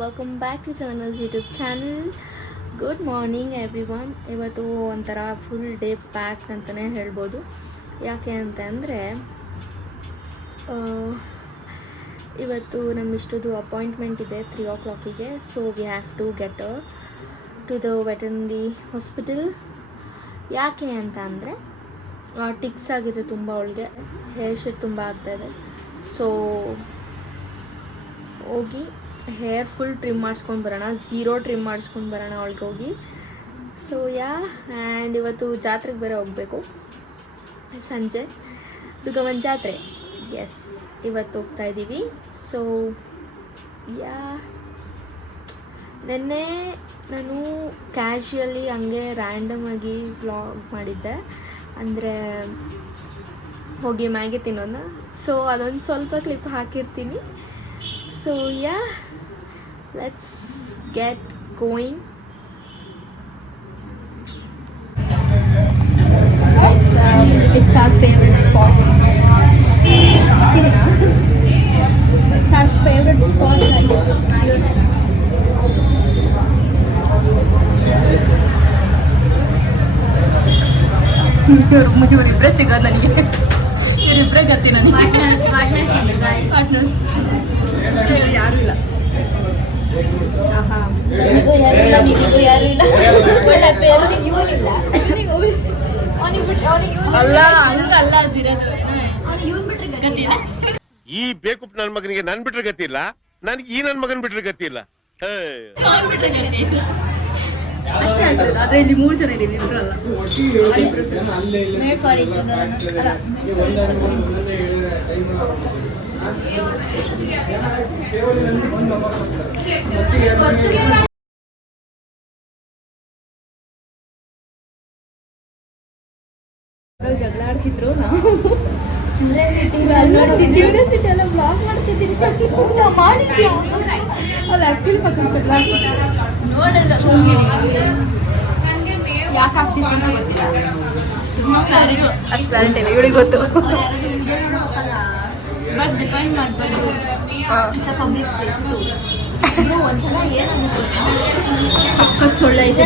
Welcome back to channels YouTube channel. Good morning everyone. ಇವತ್ತು ಒಂಥರ full day pack ಅಂತಲೇ ಹೇಳ್ಬೋದು. ಯಾಕೆ ಅಂತಂದರೆ ಇವತ್ತು ನಮ್ಮಿಷ್ಟದು ಅಪಾಯಿಂಟ್ಮೆಂಟ್ ಇದೆ 3 o'clock. So we have to get to the veterinary hospital. ಯಾಕೆ ಅಂತ ಅಂದರೆ ಟಿಕ್ಸ್ ಆಗಿದೆ ತುಂಬ, ಅವಳಿಗೆ ಹೇರ್ ಶೇಡ್ ತುಂಬ ಆಗ್ತಾಯಿದೆ. ಸೊ ಹೋಗಿ ಹೇರ್ ಫುಲ್ ಟ್ರಿಮ್ ಮಾಡಿಸ್ಕೊಂಡು ಬರೋಣ, ಝೀರೋ ಟ್ರಿಮ್ ಮಾಡಿಸ್ಕೊಂಡು ಬರೋಣ ಅವಳಿಗೆ ಹೋಗಿ. ಸೊ ಆ್ಯಂಡ್ ಇವತ್ತು ಜಾತ್ರೆಗೆ ಬೇರೆ ಹೋಗಬೇಕು, ಸಂಜೆ ದುರ್ಗಮ್ಮನ ಜಾತ್ರೆ. ಎಸ್, ಇವತ್ತು ಹೋಗ್ತಾಯಿದ್ದೀವಿ. ಸೊ ನೆನ್ನೆ ನಾನು ಕ್ಯಾಶುಯಲಿ ಹಂಗೆ ರ್ಯಾಂಡಮಾಗಿ ವ್ಲಾಗ್ ಮಾಡಿದ್ದೆ, ಅಂದರೆ ಹೋಗಿ ಮ್ಯಾಗಿ ತಿನ್ನೋಣ. ಸೊ ಅದೊಂದು ಸ್ವಲ್ಪ ಕ್ಲಿಪ್ ಹಾಕಿರ್ತೀನಿ. So let's get going. Guys, it's our favorite spot. It's our favorite spot, guys. ಇವರಿಬ್ಬರೇ ಸಿಗೋದು ನನಗೆ, ಇವರಿಬ್ಬರೇ ಗತಿ ನನಗೆ. ಪಾರ್ಟ್ನರ್ಸ್ ಯಾರೂ ಇಲ್ಲ. ನಮಗೂ ಯಾರು ಇಲ್ಲ, ನಿನಗೂ ಯಾರು ಇಲ್ಲ. ಈ ಬೇಕು ನನ್ನ ಮಗನಿಗೆ ನನ್ ಬಿಟ್ರೆ ಗತಿ ಇಲ್ಲ, ನನಗೆ ಈ ನನ್ ಮಗನ್ ಬಿಟ್ರೆ ಗತಿ ಇಲ್ಲ. ಅಷ್ಟೇ ಆಗ್ತದೆ. ಆದ್ರೆ ಇಲ್ಲಿ 3 ಜನ ಇದೀವಿ, ಇಬ್ರಲ್ಲ. ಮೇಡ್ ಫಾರ್ ಈಚ್ ಅದರ್ ಅಲ್ಲ, ಜಗಳ ಆಡ್ತಿದ್ರು. ನಾವು ಕ್ಯೂರಿಯಾಸಿಟಿ ಎಲ್ಲ ಬ್ಲಾಗ್ ಮಾಡ್ತಿದ್ದೀವಿ. ಅದು ಆ್ಯಕ್ಚುಲಿ ಪಕ್ಕ ಜಗಳ ಆಡ್ತಿದ್ರು. ಯಾಕೆ ಆಗ್ತಿತ್ತು ಅಂತ ಗೊತ್ತಿಲ್ಲ, ಅಷ್ಟು ಕ್ಲಾರಿಟಿ ಇಲ್ಲ ಇವಳಿಗೆ ಗೊತ್ತು. ಬಟ್ ಡಿಫೈನ್ ಮಾಡಬಾರ್ದು, ಪಬ್ಲಿಕ್ ಪ್ಲೇಸು. ಒಂದ್ಸಲ ಏನಾಗುತ್ತೆ ಸಕ್ಕತ್ ಸೊಳ್ಳೆ ಐತೆ,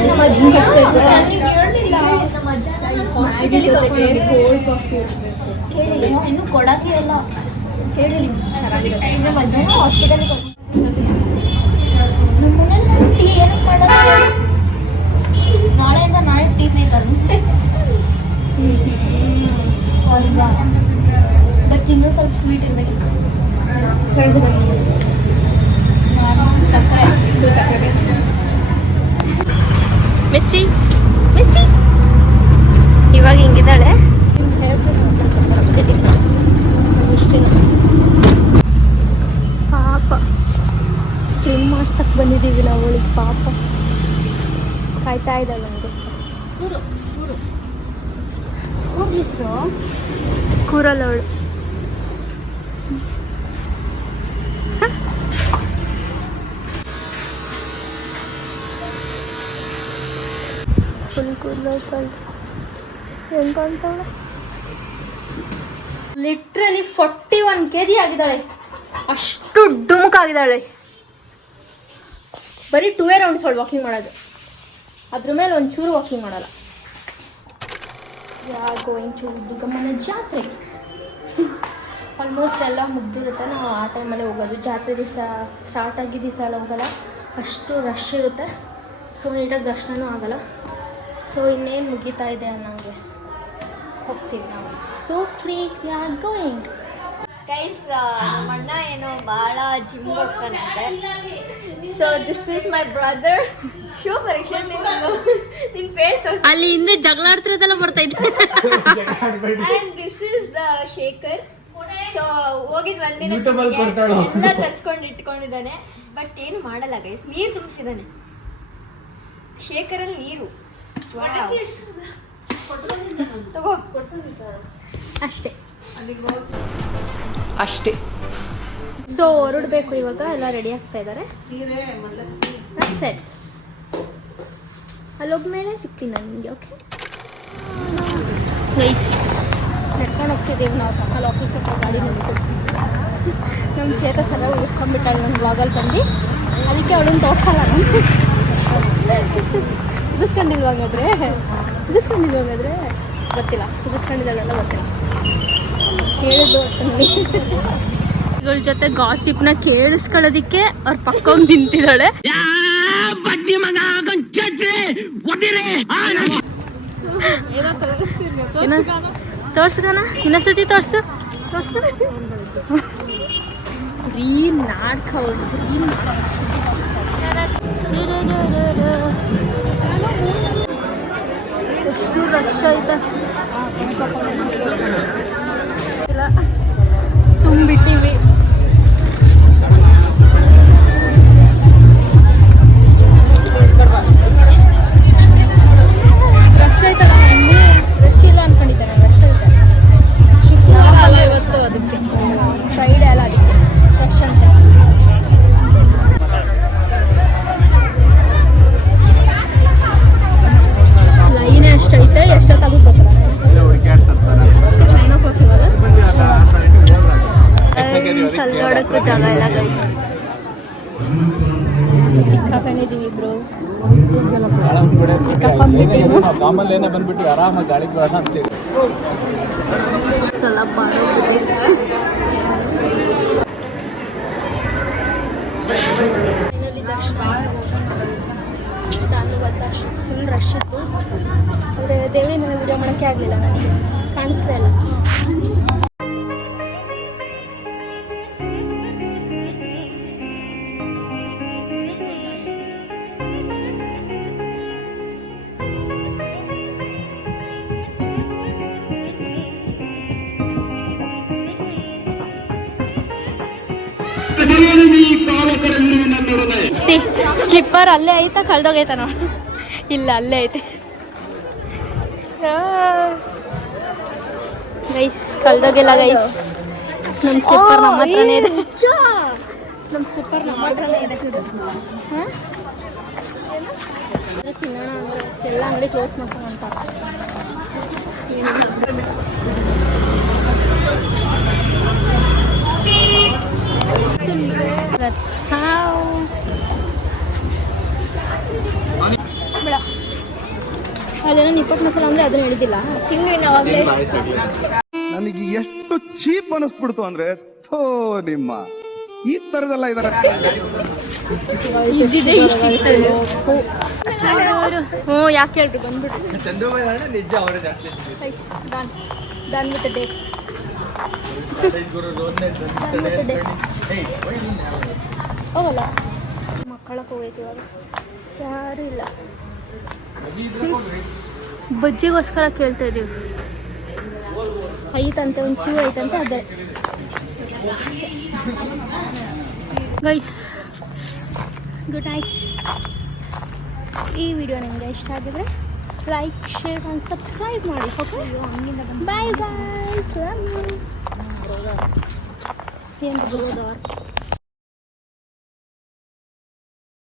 ಕೋಲ್ಡ್ ಕಾಫಿ ಕೇಳಿ ಇನ್ನೂ ಕೊಡೋಕ್ಕೆ ಇಲ್ಲ. ಕೇಳಿ ನಮ್ಮ ಅಜ್ಜನೂ ಹಾಸ್ಪಿಟಲ್ಗೆ ನಮ್ಮ ಮನೇಲಿ ಟೀ ಏನಕ್ಕೆ ಮಾಡೋದು, ನಾಳೆಯಿಂದ ನಾಳೆ ಟೀ ಬೇಕಲ್ಲ. ಈಗ ಬಟ್ ಇನ್ನೂ ಸ್ವಲ್ಪ ಸ್ವೀಟ್ ಇರಬೇಕಿತ್ತು. ಸಕ್ಕರೆ ಫುಲ್ ಸಕ್ಕರೆ. ಮಿಸ್ಟಿ ಇವಾಗ ಹಿಂಗಿದ್ದಾಳೆ. ಪಾಪ ಟ್ರಿಮ್ ಮಾಡ್ಸಕ್ಕೆ ಬಂದಿದ್ದೀವಿ ನಾವು ಅವಳಿಗೆ. ಪಾಪ ಕಾಯ್ತಾ ಇದ್ದಾಳೆ ನನಗೋಸ್ಕರ. ಕೂರಲ್ಲ ಅವಳು. ಫುಲ್ ಕೂದಲು ಹೆಂಗೆ ಕಾಣ್ತಾವಳೆ. ಲಿಟ್ರಲಿ 41 kg ಆಗಿದ್ದಾಳೆ, ಅಷ್ಟು ಡುಮುಕಾಗಿದ್ದಾಳೆ. ಬರೀ 2 ರೌಂಡ್ಸ್ ಅವಳು ವಾಕಿಂಗ್ ಮಾಡೋದು, ಅದ್ರ ಮೇಲೆ ಒಂಚೂರು ವಾಕಿಂಗ್ ಮಾಡಲ್ಲ. ಗೋಯಿಂಗ್ ಟು ದುರ್ಗಮ್ಮನ ಜಾತ್ರೆ. ಆಲ್ಮೋಸ್ಟ್ ಎಲ್ಲ ಮುಗ್ದಿರುತ್ತೆ, ನಾವು ಆ ಟೈಮಲ್ಲೇ ಹೋಗೋದು. ಜಾತ್ರೆ ದಿವಸ ಸ್ಟಾರ್ಟ್ ಆಗಿದ್ದ ದಿವಸ ಎಲ್ಲ ಹೋಗಲ್ಲ, ಅಷ್ಟು ರಶ್ ಇರುತ್ತೆ. ಸೊ ನೀಟಾಗಿ ದರ್ಶನವೂ ಆಗಲ್ಲ. ಸೊ ಇನ್ನೇನು ಮುಗೀತಾ ಇದೆ ಅನ್ನೋಂಗೆ ಹೋಗ್ತೀವಿ ನಾವು. So we are going. Guys, ನಮ್ಮ ಅಣ್ಣ ಏನೋ ಭಾಳ ಜಿಮ್ ಹೋಗ್ತಾನಂತೆ. So this is my brother. Show ಪರೀಕ್ಷೆ ನಿನ್ ಫೇಸ್ ತೋರಿಸಿ. ಅಲ್ಲಿ ಹಿಂದೆ ಜಗಳ ಆಡ್ತಿರೋದೆಲ್ಲ ಬರ್ತಾ ಇದ್ದೆ. And this is the Shekhar. So ಹೋಗಿದ್ ಒಂದಿನ ಎಲ್ಲ ತರ್ಸ್ಕೊಂಡು ಇಟ್ಕೊಂಡಿದ್ದಾನೆ, ಬಟ್ ಏನು ಮಾಡಲ್ಲ ಗೈಸ್. ನೀರು ತುಂಬಿಸಿದಾನೆ ಶೇಖರಲ್ಲಿ, ನೀರು. ತಗೋ ಅಷ್ಟೇ. ಸೊ ಹೊರಡಬೇಕು ಇವಾಗ. ಎಲ್ಲ ರೆಡಿ ಆಗ್ತಾ ಇದ್ದಾರೆ. ಸೆಟ್ ಅಲ್ಲೊಬ್ಮೇಲೆ ಸಿಗ್ತೀನಿ ನಾನು ನಿಮಗೆ. ಓಕೆ ಗೈಸ್, ನಡ್ಕೊಂಡು ಹೋಗ್ತಿದ್ದೀವಿ ನಾವು ಅಲ್ಲಿ ಆಫೀಸ್ ಹತ್ರ ಗಾಡಿ ನಿಲ್ಲಿಸ್ಕೊಂಡು. ನಮ್ಮ ಚೇತ ಸಲ ಉಳಿಸ್ಕೊಂಡ್ಬಿಟ್ಟಾಳೆ ನನ್ನ ಬ್ಲಾಗಲ್ಲಿ ಬಂದು. ಅದಕ್ಕೆ ಅವಳನ್ನು ತೋರಿಸಲ್ಲ ನಾನು. ಉಗಿಸ್ಕೊಂಡಿಲ್ವಾಗಾದ್ರೆ ಗೊತ್ತಿಲ್ಲ. ಉಗಿಸ್ಕೊಂಡಿದ್ದಾಳೆಲ್ಲ ಗೊತ್ತಿಲ್ಲ. ಹೇಳಿದ್ದು ಇಗಳ ಜೊತೆ ಗಾಸಿಪ್ನ ಕೇಳಿಸ್ಕೊಳ್ಳೋದಿಕ್ಕೆ ಅವ್ರ ಪಕ್ಕ ನಿಂತಿದ್ದಾಳೆ. ತೋರ್ಸ್ಗಾನ ಇನ್ನೊಂದ್ಸತಿ ತೋರ್ಸು. ಗ್ರೀನ್ ನಾಡ್ಕ ಎಷ್ಟು ರಶ್ ಆಯ್ತಾ ಸುಮ್ಬಿಟ್ಟಿವಿ. ರಶ್ ಆಯ್ತಲ್ಲ, ರಶ್ ಇಲ್ಲ ಅನ್ಕೊಂಡಿದ್ದೆ ನಾನು. ರಶ್ ಆಯ್ತಾ ಶುಕ್ರವಾರ ಇವತ್ತು, ಅದಕ್ಕೆ ಫ್ರೈಡೇ ಅಲ್ಲ, ಅದಕ್ಕೆ ರಶ್ ಅಂತ. ಲೈನೇ ಅಷ್ಟೈತೆ. ಎಷ್ಟೊತ್ತಾಗುತ್ತೆ ಗೊತ್ತಲ್ಲ. 9 o'clock ಇವಾಗ. ಸಲ್ವಾಡಕ್ಕೂ ಜಾಗ ಇಲ್ಲ. ಸಿಕ್ಕಾಕೊಂಡಿದ್ದೀವಿ ಇಬ್ರು. ಬಂದ್ಬಿಟ್ಟು ಆರಾಮಾಗಿ ಗಾಳಿಗೆ ಬರೋಣ ಅಂತೀವಿ. ಸ್ವಲ್ಪ ಫುಲ್ ರಶ್ ಇತ್ತು. ಆದರೆ ದೇವಿನ ವಿಡಿಯೋ ಮಾಡೋಕ್ಕೆ ಆಗಲಿಲ್ಲ, ನನಗೆ ಕಾಣಿಸ್ತಾ ಇಲ್ಲ. ಸ್ಲಿಪ್ಪರ್ ಅಲ್ಲೇ ಐತಾ ಕಳ್ದೋಗೈತ ನೋಡಿ. ಇಲ್ಲ, ಅಲ್ಲೇ ಐತೆ ಗೈಸ್. ಕಳ್ದೋಗಿಲ್ಲ ಗೈಸ್. ನಮ್ಮ ಸ್ಲಿಪ್ಪರ್ ನಮ್ಮ ಹತ್ರನೇ ಇದೆ. ತಿನ್ನೋಣ ಅಂದ್ರೆ ಎಲ್ಲ ಅಂಗಡಿ ಕ್ಲೋಸ್ ಮಾಡ್ಕೊಂತ. ಬೇಡ ಅದೇನೋ ನಿಪ್ಪಟ್ಟು ಮಸಾಲ ಅಂದರೆ ಅದನ್ನ ಹೇಳಿದ್ದಿಲ್ಲ. ತಿಂಗಳು ನಾವಾಗಲೇ ನನಗೆ ಎಷ್ಟು ಚೀಪ್ ಅನಿಸ್ಬಿಡ್ತು ಅಂದ್ರೆ, ಥೋ ನಿಮ್ಮ ಈ ತರದೆಲ್ಲ ಇದಾರೆ. ಇದ್ದಿದ್ದೆ ಇಷ್ಟ. ಹ್ಞೂ, ಯಾಕೆ ಹೇಳ್ರಿ ಬಂದ್ಬಿಟ್ಟು. ನಿಜ ಅವರೇ ಜಾಸ್ತಿ ಡನ್ ವಿತ್ ಡೇ. ಹೋಗಲ್ಲ, ಮಕ್ಕಳಕ್ಕೆ ಹೋಗೈತಿ ಇವಾಗ. ಯಾರೂ ಇಲ್ಲ. ಬಜ್ಜಿಗೋಸ್ಕರ ಕೇಳ್ತಾ ಇದ್ದೀವಿ. ಐತಂತೆ, ಒಂಚೂರು ಐತಂತೆ. ಅದೇ ಗೈಸ್, ಗುಡ್ ನೈಟ್. ಈ ವಿಡಿಯೋ ನಿಮಗೆ ಇಷ್ಟ ಆಗಿದ್ರೆ ಲೈಕ್, ಶೇರ್ ಆ್ಯಂಡ್ ಸಬ್ಸ್ಕ್ರೈಬ್ ಮಾಡಿ. ಓಕೆ, ಬಾಯ್ ಬಾಯ್. ಏನು